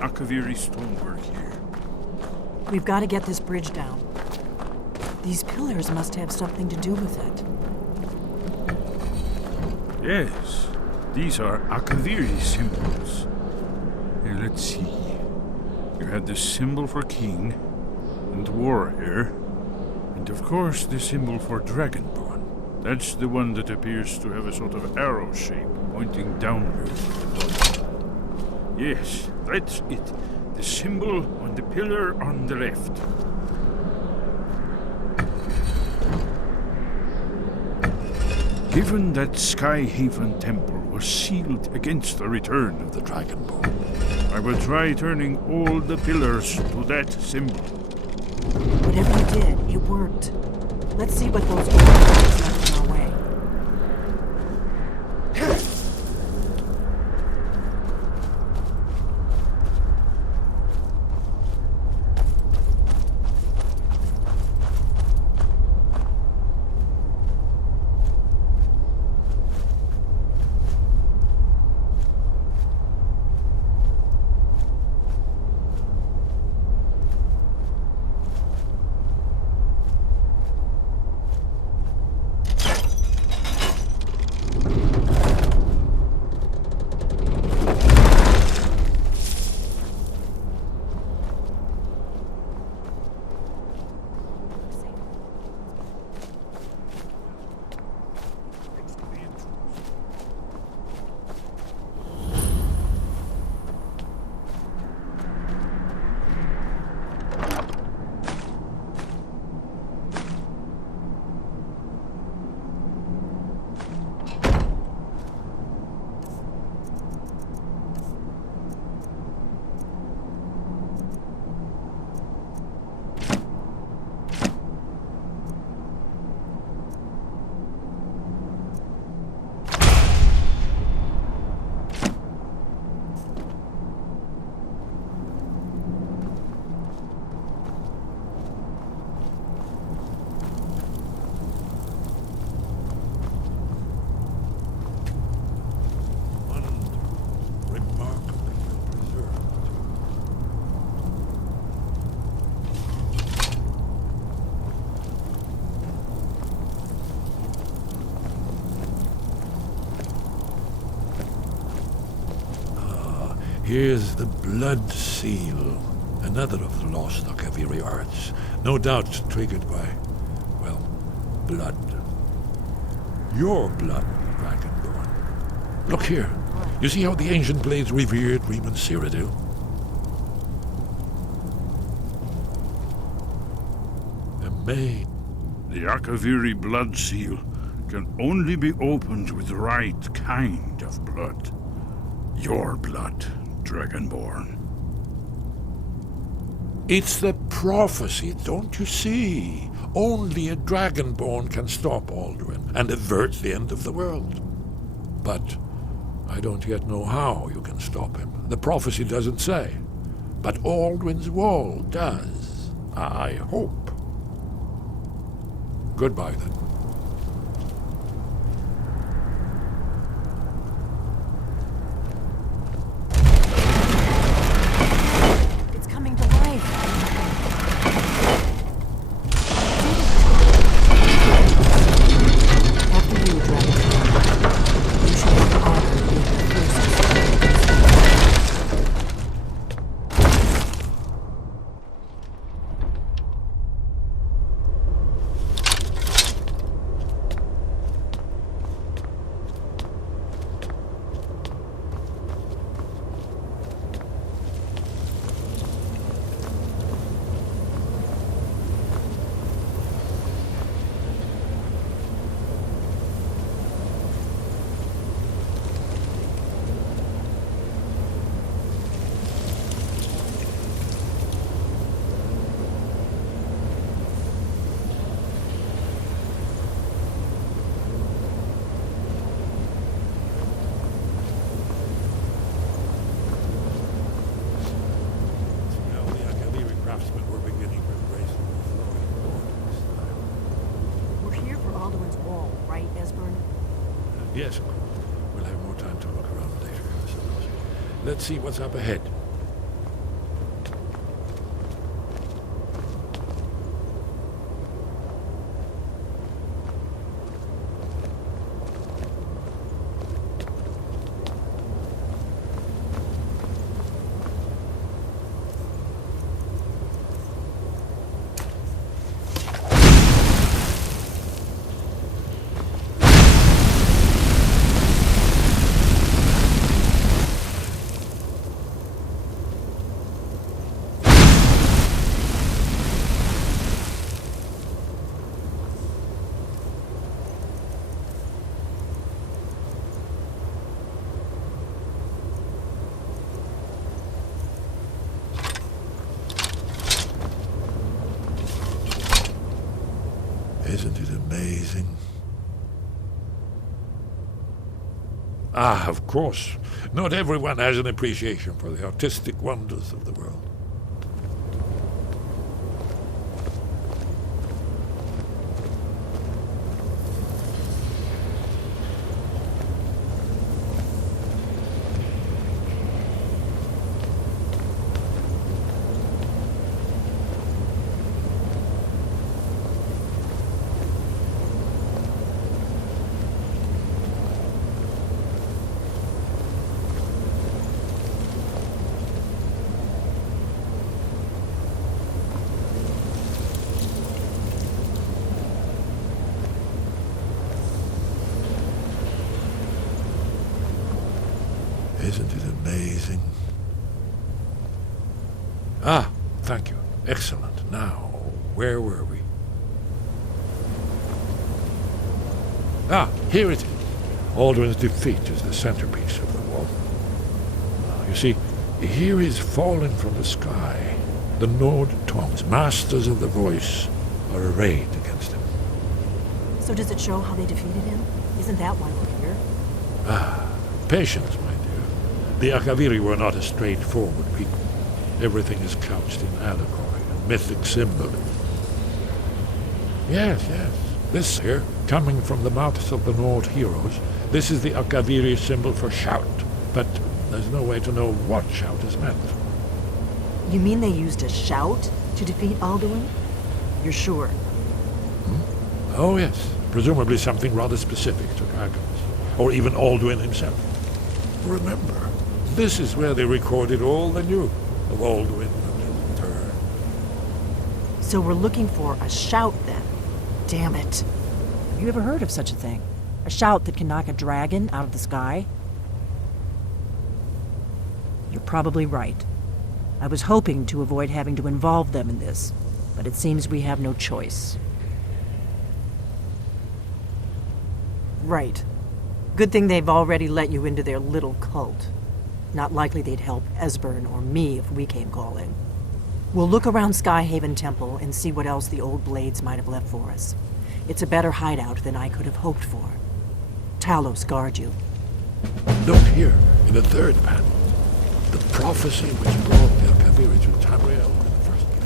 Akaviri stonework here. We've got to get this bridge down. These pillars must have something to do with it. Yes, these are Akaviri symbols. Here, let's see. You had the symbol for king and warrior, and of course the symbol for dragonborn. That's the one that appears to have a sort of arrow shape pointing downward. Yes, that's it. The symbol on the pillar on the left. Given that Skyhaven Temple was sealed against the return of the Dragonborn, I will try turning all the pillars to that symbol. Whatever you did, it worked. Let's see what those old guys left in our way. Here's the blood seal, another of the lost Akaviri arts, no doubt triggered by, well, blood. Your blood, Dragonborn. Look here. You see how the ancient blades revered Reman Cyrodiil? A maid. The Akaviri blood seal can only be opened with the right kind of blood. Your blood, Dragonborn. It's the prophecy, don't you see? Only a Dragonborn can stop Alduin and avert the end of the world. But I don't yet know how you can stop him. The prophecy doesn't say. But Alduin's wall does. I hope. Goodbye, then. Yes, we'll have more time to look around later, I suppose. Let's see what's up ahead. Ah, of course. Not everyone has an appreciation for the artistic wonders of the world. Isn't it amazing? Ah, thank you. Excellent. Now, where were we? Ah, here it is. Alduin's defeat is the centerpiece of the wall. You see, here is fallen from the sky. The Nord tongues, masters of the voice, are arrayed against him. So does it show how they defeated him? Isn't that why we're here? Ah, patience, my dear. The Akaviri were not a straightforward people. Everything is couched in allegory and mythic symbolism. Yes. This here, coming from the mouths of the Nord heroes, this is the Akaviri symbol for shout. But there's no way to know what shout is meant. You mean they used a shout to defeat Alduin? You're sure? Oh, yes. Presumably something rather specific to dragons. Or even Alduin himself. Remember, this is where they recorded all they knew of Alduin and his return. So we're looking for a shout then. Damn it. Have you ever heard of such a thing? A shout that can knock a dragon out of the sky? You're probably right. I was hoping to avoid having to involve them in this, but it seems we have no choice. Right. Good thing they've already let you into their little cult. Not likely they'd help Esbern or me if we came calling. We'll look around Skyhaven Temple and see what else the old blades might have left for us. It's a better hideout than I could have hoped for. Talos guard you. Look here, in the third panel. The prophecy which brought the Akaviri to Tamriel in the first place.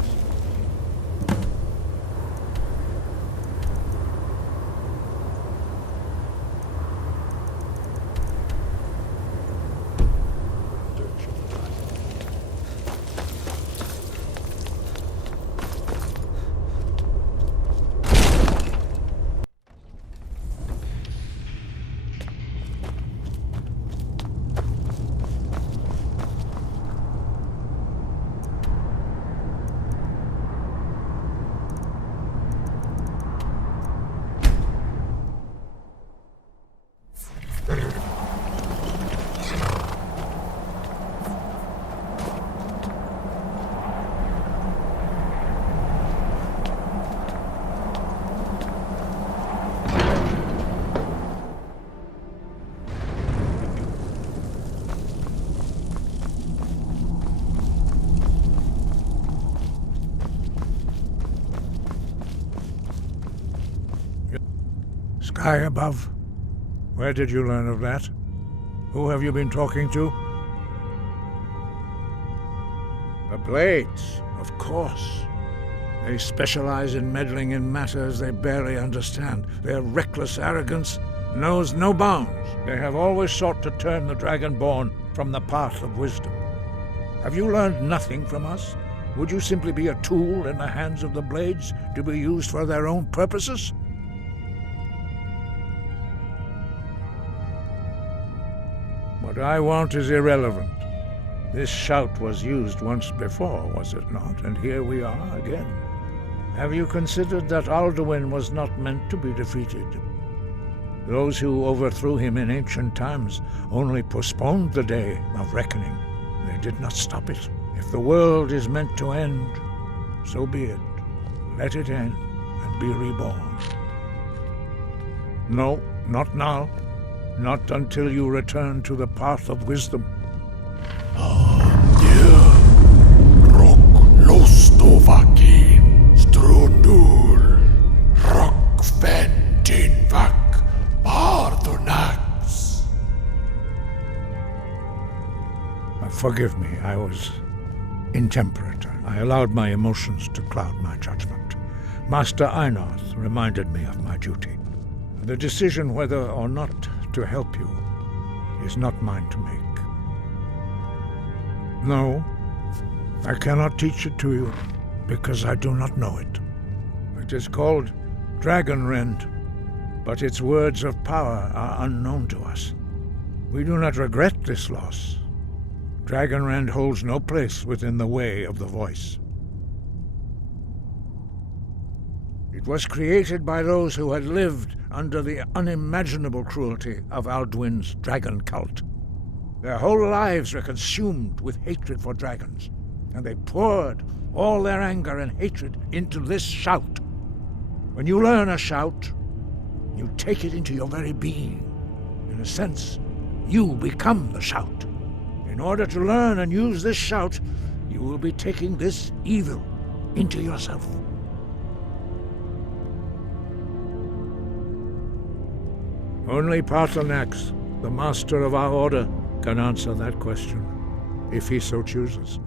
Sky above? Where did you learn of that? Who have you been talking to? The Blades, of course. They specialize in meddling in matters they barely understand. Their reckless arrogance knows no bounds. They have always sought to turn the Dragonborn from the path of wisdom. Have you learned nothing from us? Would you simply be a tool in the hands of the Blades to be used for their own purposes? What I want is irrelevant. This shout was used once before, was it not? And here we are again. Have you considered that Alduin was not meant to be defeated? Those who overthrew him in ancient times only postponed the day of reckoning. They did not stop it. If the world is meant to end, so be it. Let it end and be reborn. No, not now. Not until you return to the path of wisdom. Rock-lostovakin, strundul, rock-ventin-vak, pardonax. Forgive me, I was intemperate. I allowed my emotions to cloud my judgment. Master Einarth reminded me of my duty. The decision whether or not to help you is not mine to make. No, I cannot teach it to you, because I do not know it. It is called Dragon Rend, but its words of power are unknown to us. We do not regret this loss. Dragon Rend holds no place within the way of the voice. It was created by those who had lived under the unimaginable cruelty of Alduin's dragon cult. Their whole lives were consumed with hatred for dragons, and they poured all their anger and hatred into this shout. When you learn a shout, you take it into your very being. In a sense, you become the shout. In order to learn and use this shout, you will be taking this evil into yourself. Only Paarthurnax, the master of our order, can answer that question, if he so chooses.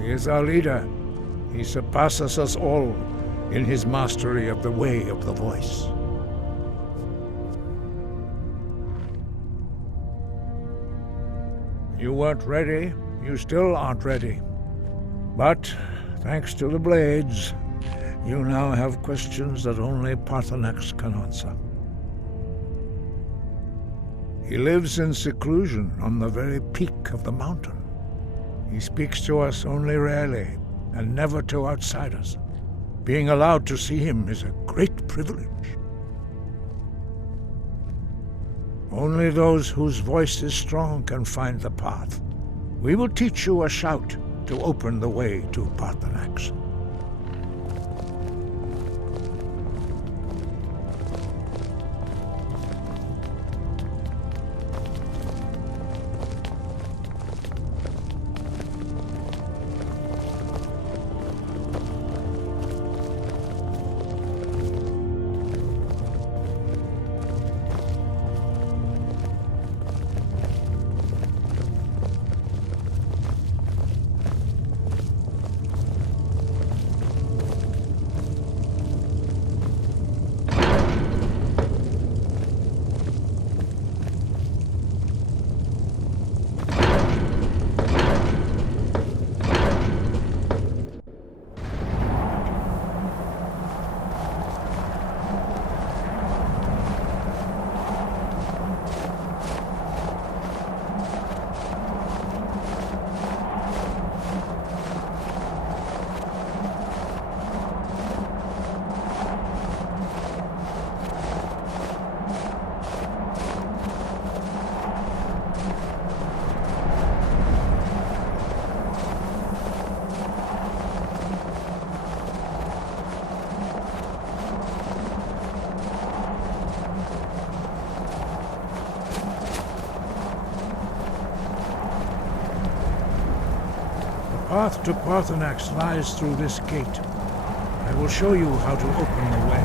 He is our leader. He surpasses us all in his mastery of the way of the voice. You weren't ready. You still aren't ready. But, thanks to the blades, you now have questions that only Paarthurnax can answer. He lives in seclusion on the very peak of the mountain. He speaks to us only rarely, and never to outsiders. Being allowed to see him is a great privilege. Only those whose voice is strong can find the path. We will teach you a shout to open the way to Paarthurnax. The path to Paarthurnax lies through this gate. I will show you how to open the way.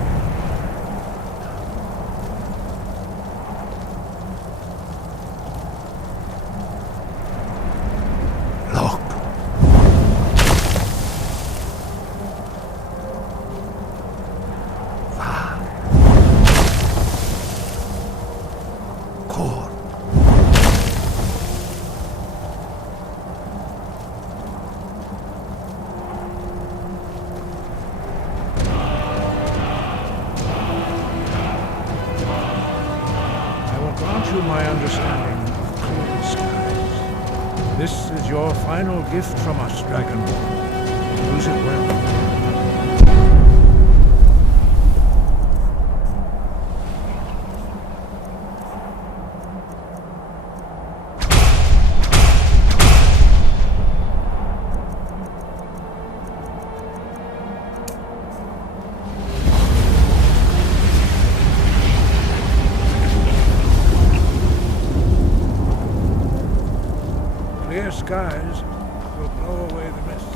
My understanding of clear skies. This is your final gift from us, Dragonborn. Use it well. Clear skies will blow away the mist.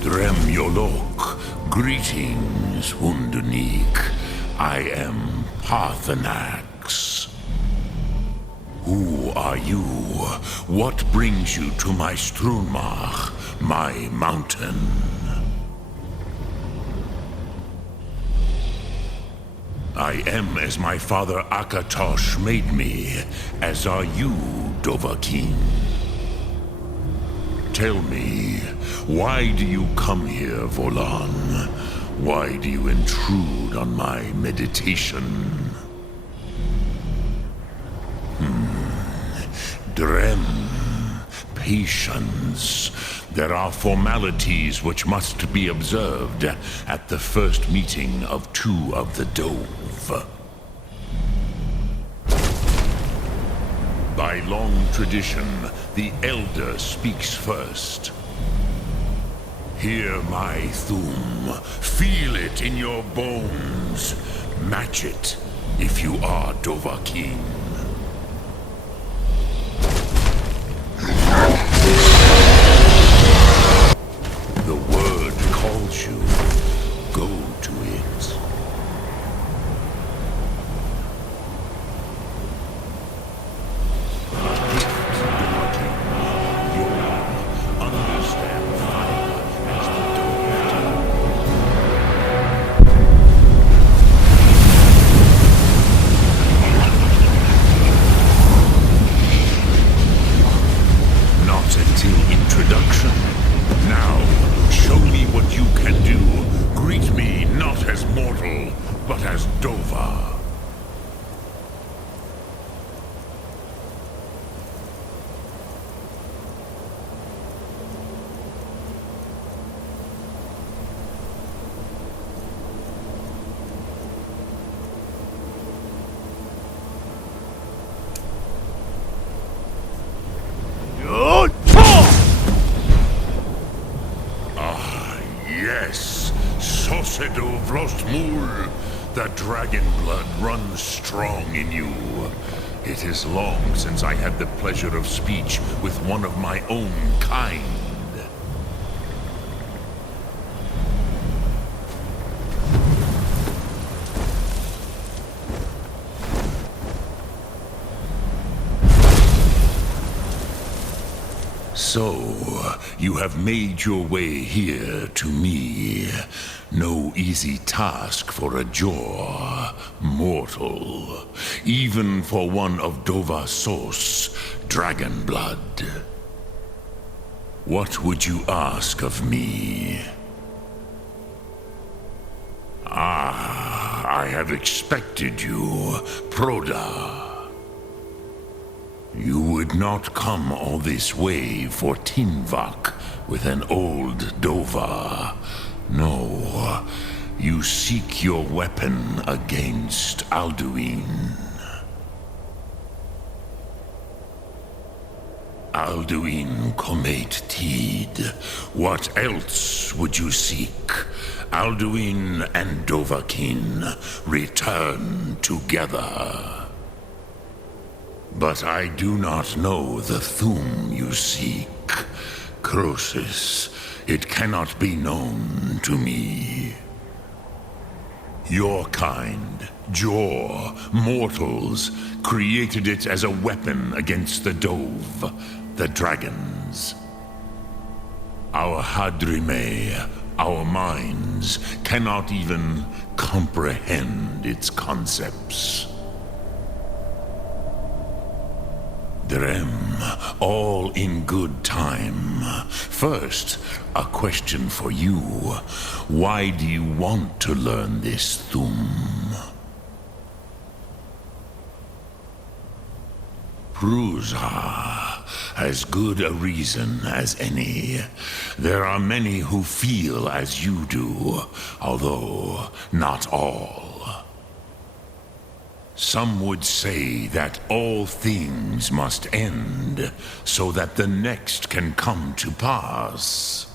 Drem Yolok, greetings, Undunik. I am Parthenax. Who are you? What brings you to my Strunmach, my mountain? I am as my father Akatosh made me, as are you, Dovahkiin. Tell me, why do you come here, Volan? Why do you intrude on my meditation? Drem, patience. There are formalities which must be observed at the first meeting of two of the Dove. By long tradition, the Elder speaks first. Hear my Thum. Feel it in your bones. Match it if you are Dovahkiin. The word calls you. Go to it. The dragon blood runs strong in you. It is long since I had the pleasure of speech with one of my own kind. So, you have made your way here to me. No easy task for a Jor, mortal. Even for one of Dovahsos, dragon blood. What would you ask of me? Ah, I have expected you, Proda. You would not come all this way for Tinvak with an old Dova. No, you seek your weapon against Alduin. Alduin Comate Tid. What else would you seek? Alduin and Dovahkiin return together. But I do not know the Thum you seek. Croesus, it cannot be known to me. Your kind, Jor, mortals, created it as a weapon against the Dove, the dragons. Our Hadrime, our minds, cannot even comprehend its concepts. Drem, all in good time. First, a question for you. Why do you want to learn this Thum? Prusa, as good a reason as any. There are many who feel as you do, although not all. Some would say that all things must end, so that the next can come to pass.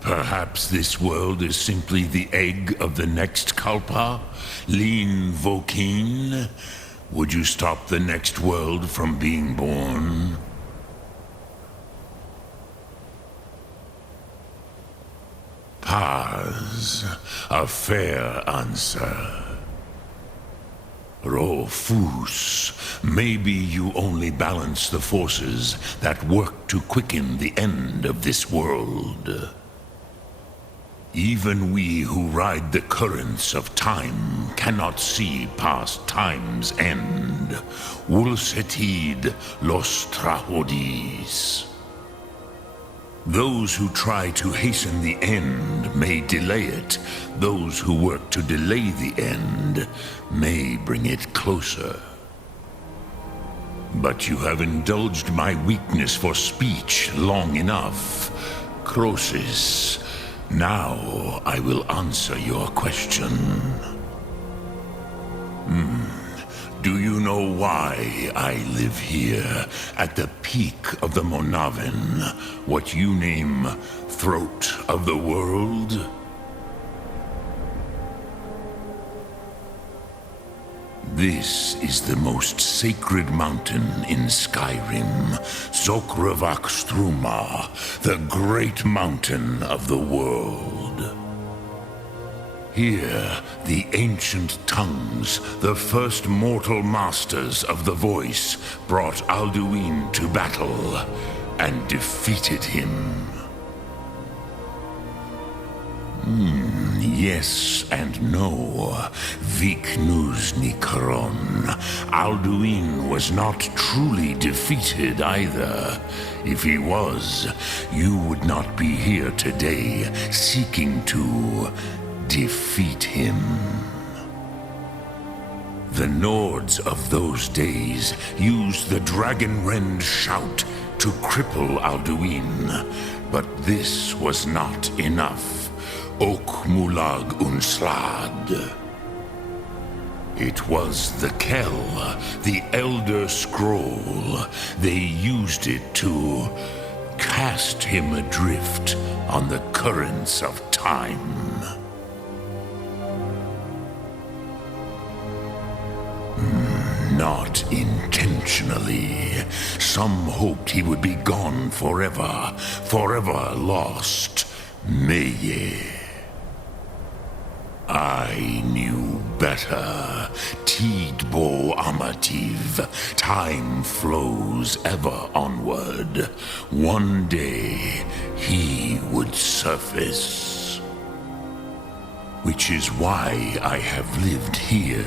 Perhaps this world is simply the egg of the next Kalpa, Lin Vokin. Would you stop the next world from being born? has a fair answer. Rofus, maybe you only balance the forces that work to quicken the end of this world. Even we who ride the currents of time cannot see past time's end. Wulsetid los trahodis. Those who try to hasten the end may delay it. Those who work to delay the end may bring it closer. But you have indulged my weakness for speech long enough. Croesus, now I will answer your question. Do you know why I live here, at the peak of the Monavin, what you name Throat of the World? This is the most sacred mountain in Skyrim, Zokravak Struma, the great mountain of the world. Here, the ancient tongues, the first mortal masters of the voice, brought Alduin to battle and defeated him. Yes and no. Viknus Nikron. Alduin was not truly defeated either. If he was, you would not be here today seeking to defeat him. The Nords of those days used the Dragonrend shout to cripple Alduin, but this was not enough. Ok Mulag Unslad. It was the Kell, the Elder Scroll. They used it to cast him adrift on the currents of time. Not intentionally. Some hoped he would be gone forever, forever lost. Meye. I knew better. Tidbo Amativ. Time flows ever onward. One day, he would surface. Which is why I have lived here.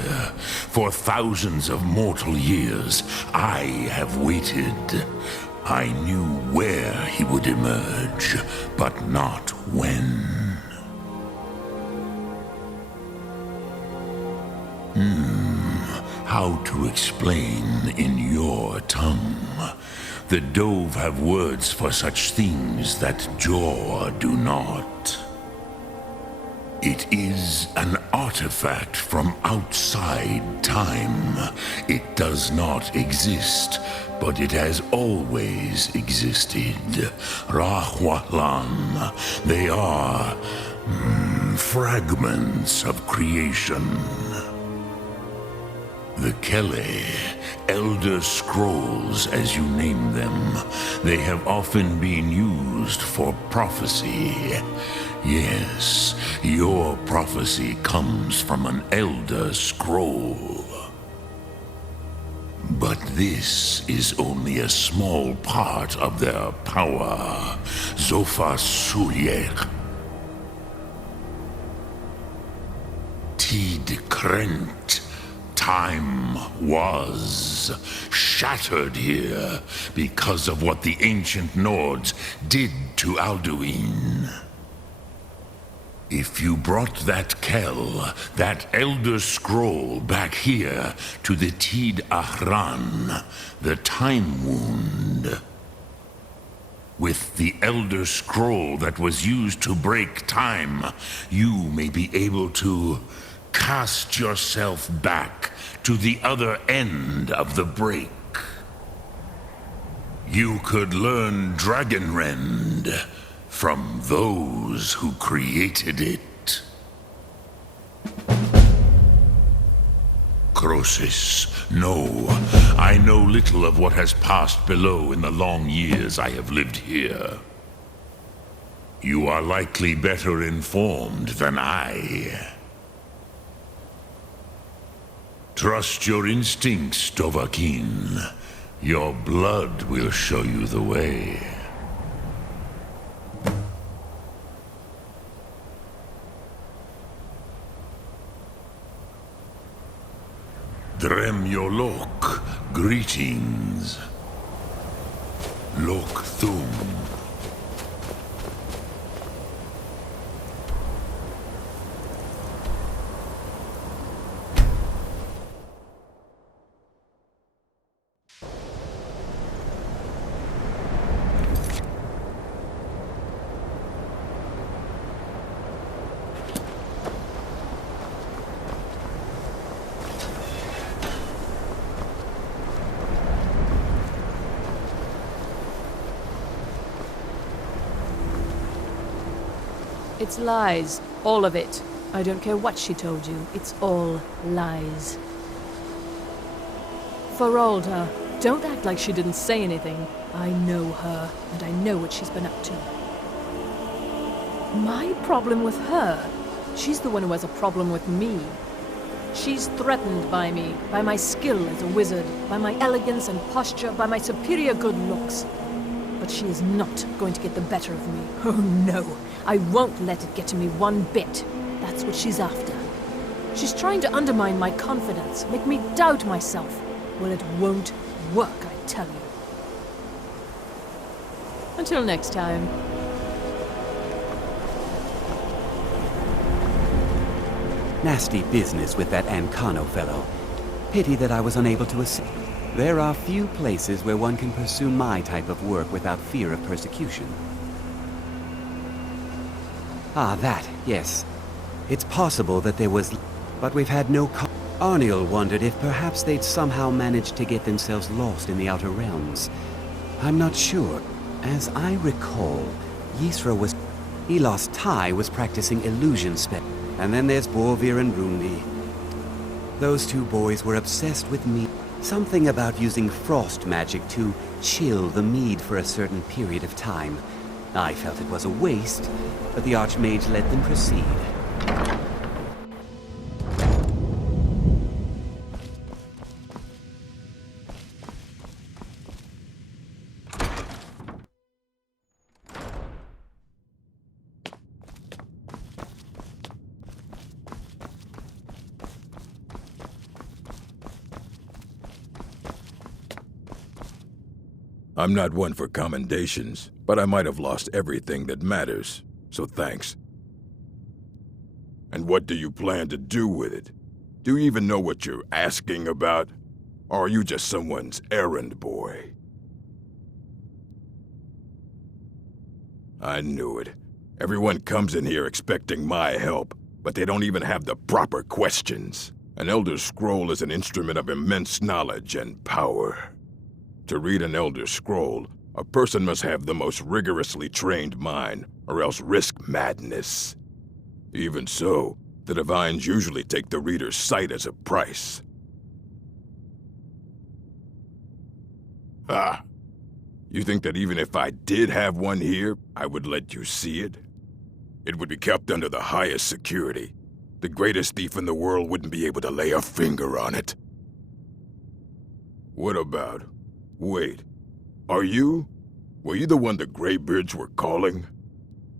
For thousands of mortal years, I have waited. I knew where he would emerge, but not when. How to explain in your tongue? The Dove have words for such things that Jor do not. It is an artifact from outside time. It does not exist, but it has always existed. Rahwalan. They are fragments of creation. The Kele, Elder Scrolls as you name them, they have often been used for prophecy. Yes, your prophecy comes from an Elder Scroll. But this is only a small part of their power. Zofa Suyer. Tid Krent. Time was shattered here because of what the ancient Nords did to Alduin. If you brought that Kell, that Elder Scroll back here to the Tid Ahran, the Time Wound, with the Elder Scroll that was used to break time, you may be able to cast yourself back to the other end of the break. You could learn Dragonrend from those who created it. Croesus, no, I know little of what has passed below in the long years I have lived here. You are likely better informed than I. Trust your instincts, Dovahkiin. Your blood will show you the way. Drem Yolok, greetings. Lok Thum. It's lies. All of it. I don't care what she told you. It's all lies. Feralda, don't act like she didn't say anything. I know her, and I know what she's been up to. My problem with her? She's the one who has a problem with me. She's threatened by me, by my skill as a wizard, by my elegance and posture, by my superior good looks. But she is not going to get the better of me. Oh no, I won't let it get to me one bit. That's what she's after. She's trying to undermine my confidence, make me doubt myself. Well, it won't work, I tell you. Until next time. Nasty business with that Ancano fellow. Pity that I was unable to assist. There are few places where one can pursue my type of work without fear of persecution. Ah, that, yes. It's possible that there was... But we've had no... Arniel wondered if perhaps they'd somehow managed to get themselves lost in the Outer Realms. I'm not sure. As I recall, Ysra was... Elos Tai was practicing illusion spell. And then there's Borvir and Rundi. Those two boys were obsessed with me. Something about using frost magic to chill the mead for a certain period of time. I felt it was a waste, but the Archmage let them proceed. I'm not one for commendations, but I might have lost everything that matters, so thanks. And what do you plan to do with it? Do you even know what you're asking about? Or are you just someone's errand boy? I knew it. Everyone comes in here expecting my help, but they don't even have the proper questions. An Elder Scroll is an instrument of immense knowledge and power. To read an Elder Scroll, a person must have the most rigorously trained mind, or else risk madness. Even so, the Divines usually take the reader's sight as a price. Ah! You think that even if I did have one here, I would let you see it? It would be kept under the highest security. The greatest thief in the world wouldn't be able to lay a finger on it. What about... Wait, were you the one the Greybeards were calling?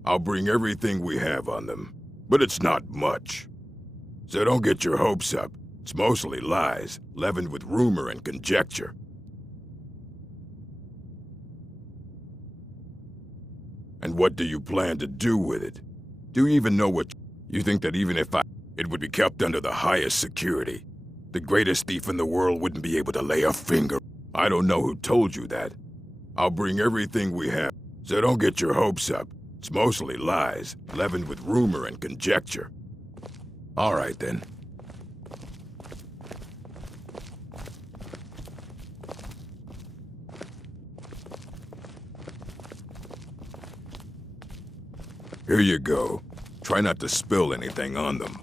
I'll bring everything we have on them, but it's not much. So don't get your hopes up. It's mostly lies, leavened with rumor and conjecture. And what do you plan to do with it? Do you even know what... You think that even if it would be kept under the highest security. The greatest thief in the world wouldn't be able to lay a finger. I don't know who told you that. I'll bring everything we have, so don't get your hopes up. It's mostly lies, leavened with rumor and conjecture. All right, then. Here you go. Try not to spill anything on them.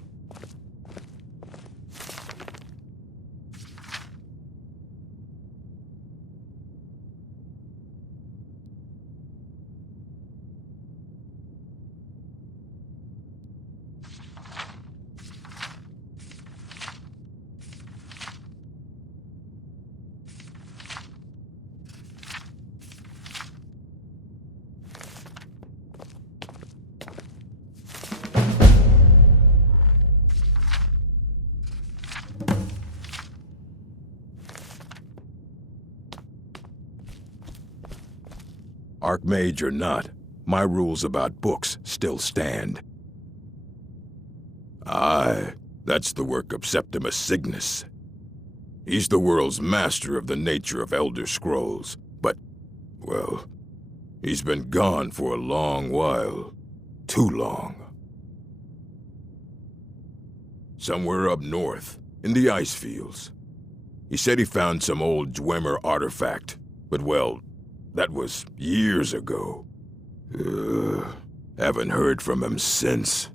Archmage or not, my rules about books still stand. Aye, that's the work of Septimus Cygnus. He's the world's master of the nature of Elder Scrolls, but, well, he's been gone for a long while. Too long. Somewhere up north, in the ice fields. He said he found some old Dwemer artifact, but well, that was years ago. Haven't heard from him since.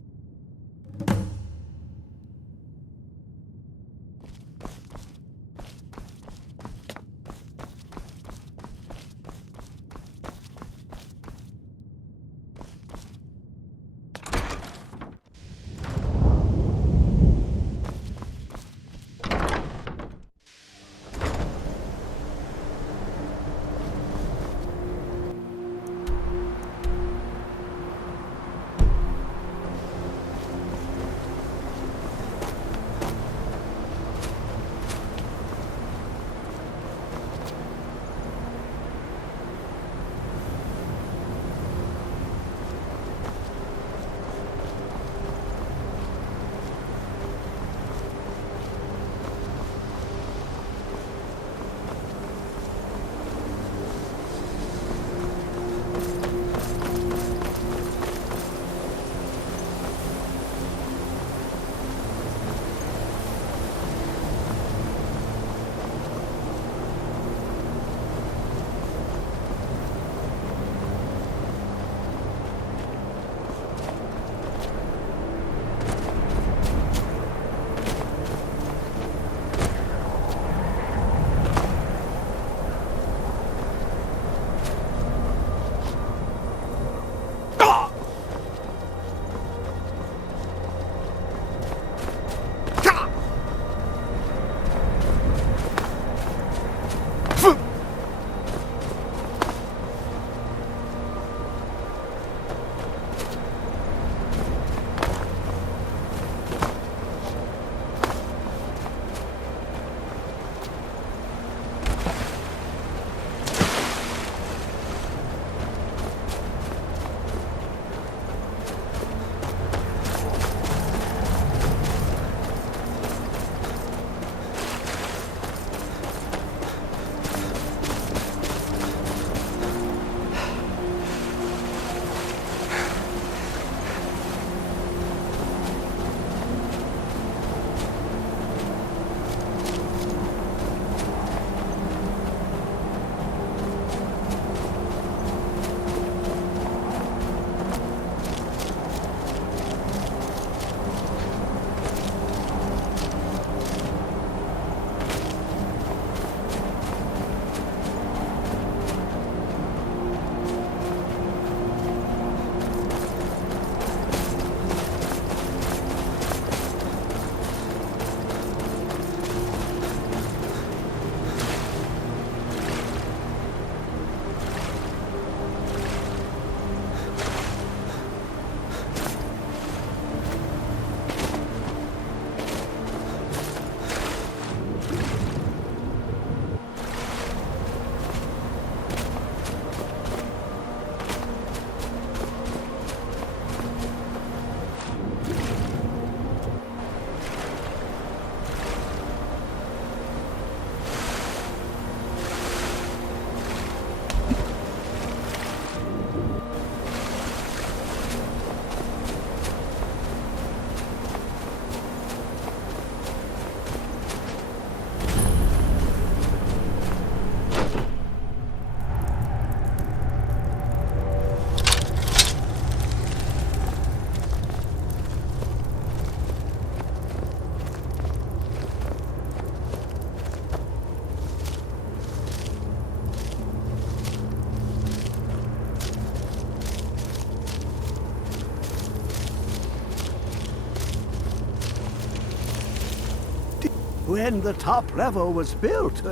When the top level was built,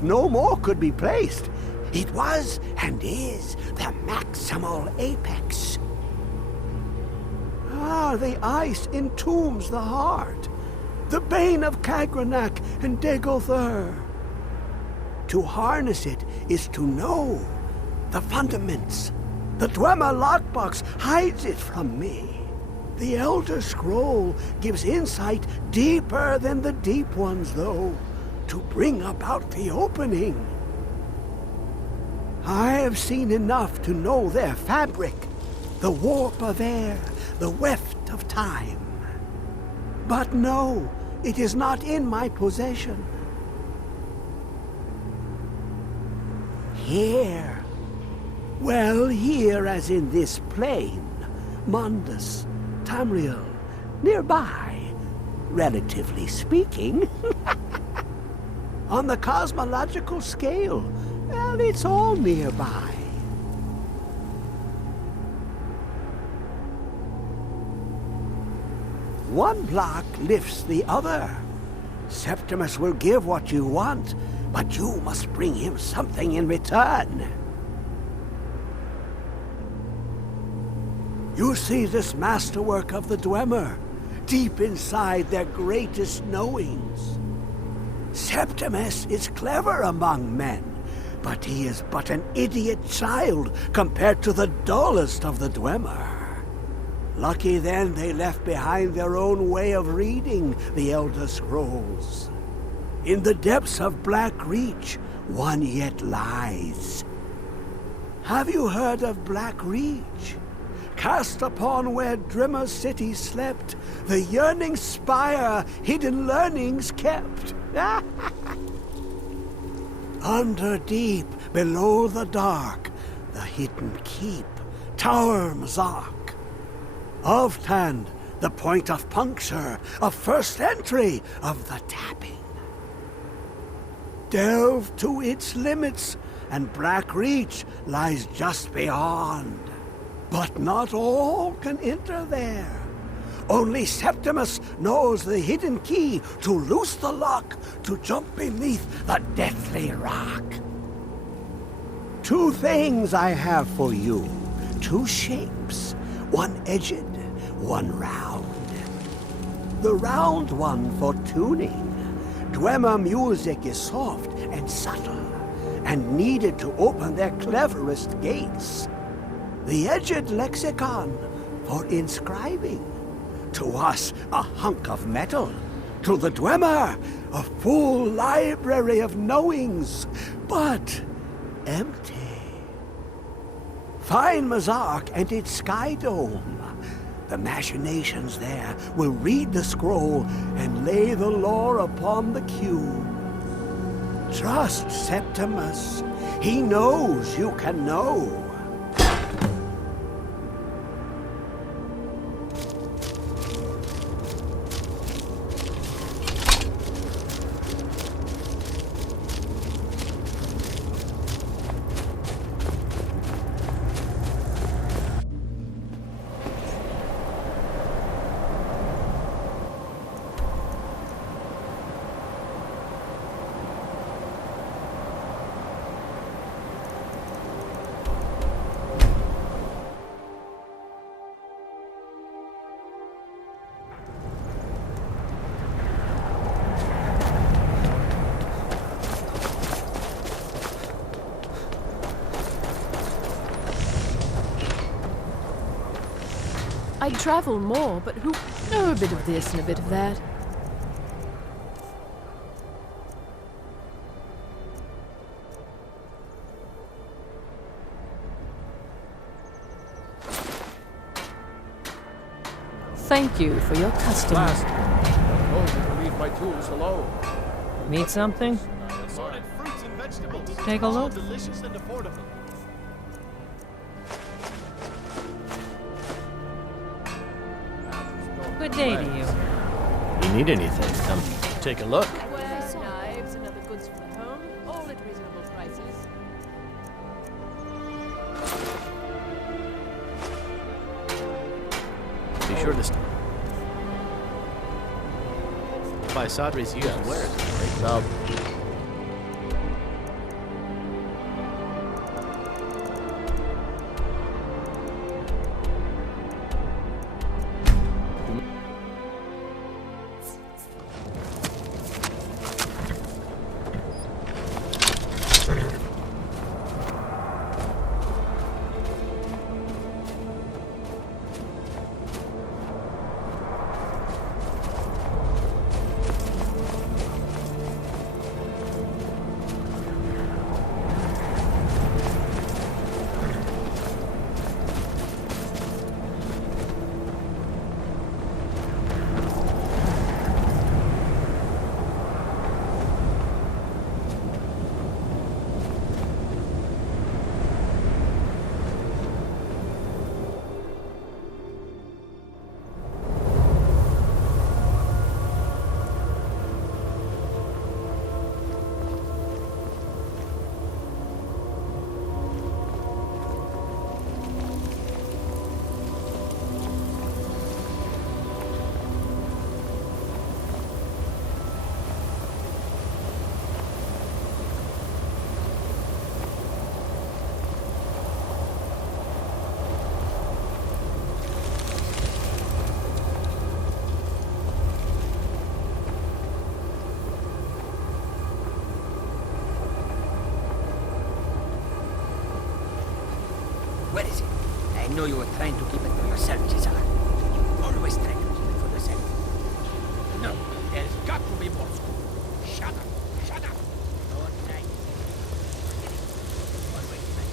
no more could be placed. It was and is the maximal apex. The ice entombs the heart, the bane of Kagranak and Degolthur. To harness it is to know the fundaments. The Dwemer lockbox hides it from me. The Elder Scroll gives insight deeper than the deep ones, though, to bring about the opening. I have seen enough to know their fabric, the warp of air, the weft of time. But no, it is not in my possession. Here. Well, here as in this plane, Mundus, Tamriel, nearby, relatively speaking. On the cosmological scale, well, it's all nearby. One block lifts the other. Septimus will give what you want, but you must bring him something in return. You see this masterwork of the Dwemer, deep inside their greatest knowings. Septimus is clever among men, but he is but an idiot child compared to the dullest of the Dwemer. Lucky then they left behind their own way of reading the Elder Scrolls. In the depths of Black Reach, one yet lies. Have you heard of Black Reach? Cast upon where Drimmer City slept, the yearning spire hidden learnings kept. Under deep, below the dark, the hidden keep, Tower Mazark. Ovtand, the point of puncture, of first entry, of the tapping. Delve to its limits, and Black Reach lies just beyond. But not all can enter there. Only Septimus knows the hidden key to loose the lock, to jump beneath the deathly rock. Two things I have for you, two shapes, one edged, one round. The round one for tuning. Dwemer music is soft and subtle, and needed to open their cleverest gates. The edged lexicon for inscribing. To us, a hunk of metal. To the Dwemer, a full library of knowings, but empty. Find Mazark and its sky dome. The machinations there will read the scroll and lay the lore upon the cube. Trust Septimus. He knows you can know. I'd travel more, but who know a bit of this and a bit of that? Thank you for your custom. Leave my tools alone. Need something? Assorted fruits and vegetables. Take a look. Delicious and affordable. Good day to you. You need anything? Come take a look. Knives and other goods for the home, all at reasonable prices. Be sure to buy Sadri's used wares. Now, know you were trying to keep it for yourself, Cesar. Always trying to keep it for yourself. No, there's got to be more school. Shut up. Shut up. Don't try. Always try.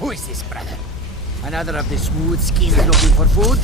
Who is this, brother? Another of the smooth skins looking for food?